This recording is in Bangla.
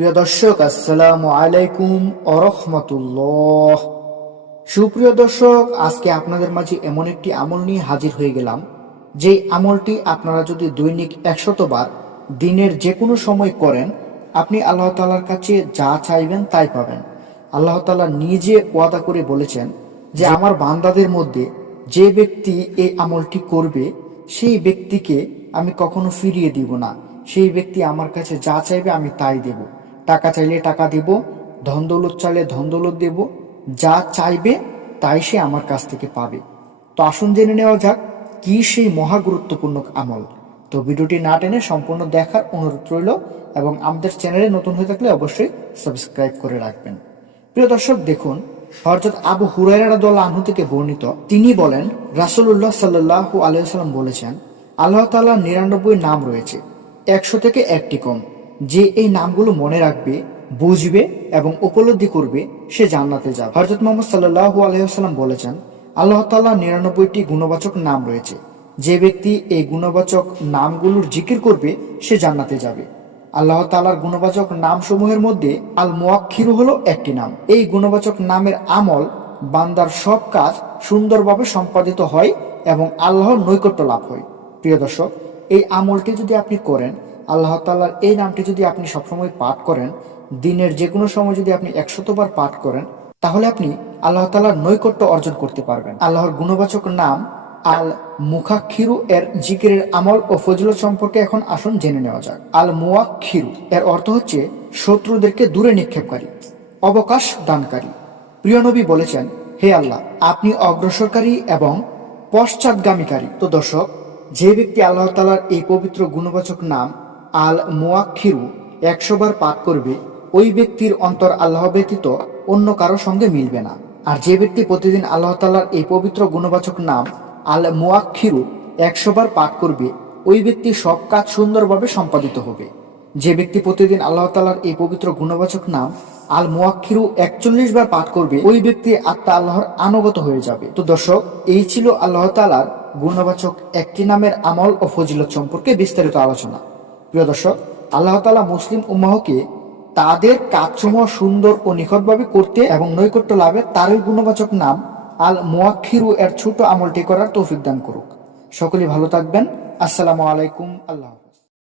প্রিয় দর্শক, আসসালামু আলাইকুম আরহামাতুল্লাহ। সুপ্রিয় দর্শক, আজকে আপনাদের মাঝে এমন একটি আমল নিয়ে হাজির হয়ে গেলাম, যেই আমলটি আপনারা যদি দৈনিক 100 বার দিনের যে কোনো সময় করেন, আপনি আল্লাহ তাআলার কাছে যা চাইবেন তাই পাবেন। আল্লাহ তাআলা নিজে ওয়াদা করে বলেছেন যে আমার বান্দাদের মধ্যে যে ব্যক্তি এই আমলটি করবে, সেই ব্যক্তিকে আমি কখনো ফিরিয়ে দিব না। সেই ব্যক্তি আমার কাছে যা চাইবে আমি তাই দেব। টাকা চাইলে টাকা দেব, ধন দৌলত চাইলে ধন দৌলত দেব, যা চাইবে তাই সে আমার কাছ থেকে পাবে। তো আসুন জেনে নেওয়া যাক কি সেই মহা গুরুত্বপূর্ণ আমল। তো ভিডিওটি না টেনে সম্পূর্ণ দেখার অনুরোধ রইল, এবং আমাদের চ্যানেলে নতুন হয়ে থাকলে অবশ্যই সাবস্ক্রাইব করে রাখবেন। প্রিয় দর্শক, দেখুন, হযরত আবু হুরায়রা রাদিয়াল্লাহু আনহু থেকে বর্ণিত, তিনি বলেন, রাসূলুল্লাহ সাল্লাল্লাহু আলাইহি ওয়াসাল্লাম বলেছেন, আল্লাহ তাআলার 99 নাম রয়েছে, 100 থেকে একটি কম। যে এই নামগুলো মনে রাখবে, বুঝবে এবং উপলব্ধি করবে, সে জান্নাতে যাবে। হযরত মুহাম্মদ সাল্লাল্লাহু আলাইহি ওয়াসাল্লাম বলেছেন, আল্লাহ তাআলার 99টি গুণবাচক নাম রয়েছে, যে ব্যক্তি এই গুণবাচক নামগুলোর জিকির করবে সে জান্নাতে যাবে। আল্লাহ তাআলার গুণবাচক নামসমূহের মধ্যে আল মুওয়াক্কিরু হলো একটি নাম। এই গুণবাচক নামের আমল বান্দার সব কাজ সুন্দরভাবে সম্পাদিত হয় এবং আল্লাহর নৈকট্য লাভ হয়। প্রিয় দর্শক, এই আমলটি যদি আপনি করেন, আল্লাহ তাআলার এই নামটি যদি আপনি সবসময় পাঠ করেন, দিনের যে কোনো সময় যদি আপনি 100 বার পাঠ করেন, তাহলে আপনি আল্লাহ তাআলার নৈকট্য অর্জন করতে পারবেন। আল্লাহর গুণবাচক নাম আল মুখাক্ষিরু এর জিকিরের আমল ও ফজিলত সম্পর্কে এখন আসুন জেনে নেওয়া যাক। আল মুওয়াক্খিরু এর অর্থ হচ্ছে শত্রুদেরকে দূরে নিক্ষেপকারী, অবকাশ দানকারী। প্রিয় নবী বলেছেন, হে আল্লাহ, আপনি অগ্রসরকারী এবং পশ্চাৎগামীকারী। তো দর্শক, যে ব্যক্তি আল্লাহ তাআলার এই পবিত্র গুণবাচক নাম আল মুওয়াক্খিরু 100 বার পাঠ করবে, ওই ব্যক্তির অন্তর আল্লাহ ব্যতীত অন্য কারো সঙ্গে মিলবে না। আর যে ব্যক্তি প্রতিদিন আল্লাহ তাআলার এই পবিত্র গুণবাচক নাম আল মুওয়াক্খিরু 100 বার পাঠ করবে, ওই ব্যক্তির সব কাজ সুন্দরভাবে সম্পাদিত হবে। যে ব্যক্তি প্রতিদিন আল্লাহ তাআলার এই পবিত্র গুণবাচক নাম আল মুওয়াক্খিরু 41 বার পাঠ করবে, ওই ব্যক্তি আত্মা আল্লাহর আনুগত হয়ে যাবে। তো দর্শক, এই ছিল আল্লাহ তাআলার গুণবাচক একটি নামের আমল ও ফজিলত সম্পর্কে বিস্তারিত আলোচনা। প্রিয় দর্শক, আল্লাহ তাআলা মুসলিম উম্মাহকে তাদের কাজসমূহ সুন্দর ও নিখুঁতভাবে করতে এবং নৈকট্য লাভে তারই গুণবাচক নাম আল মুওয়াক্খিরু এর ছোট আমলটি করার তৌফিক দান করুক। সকলেই ভালো থাকবেন। আসসালামু আলাইকুম। আল্লাহ।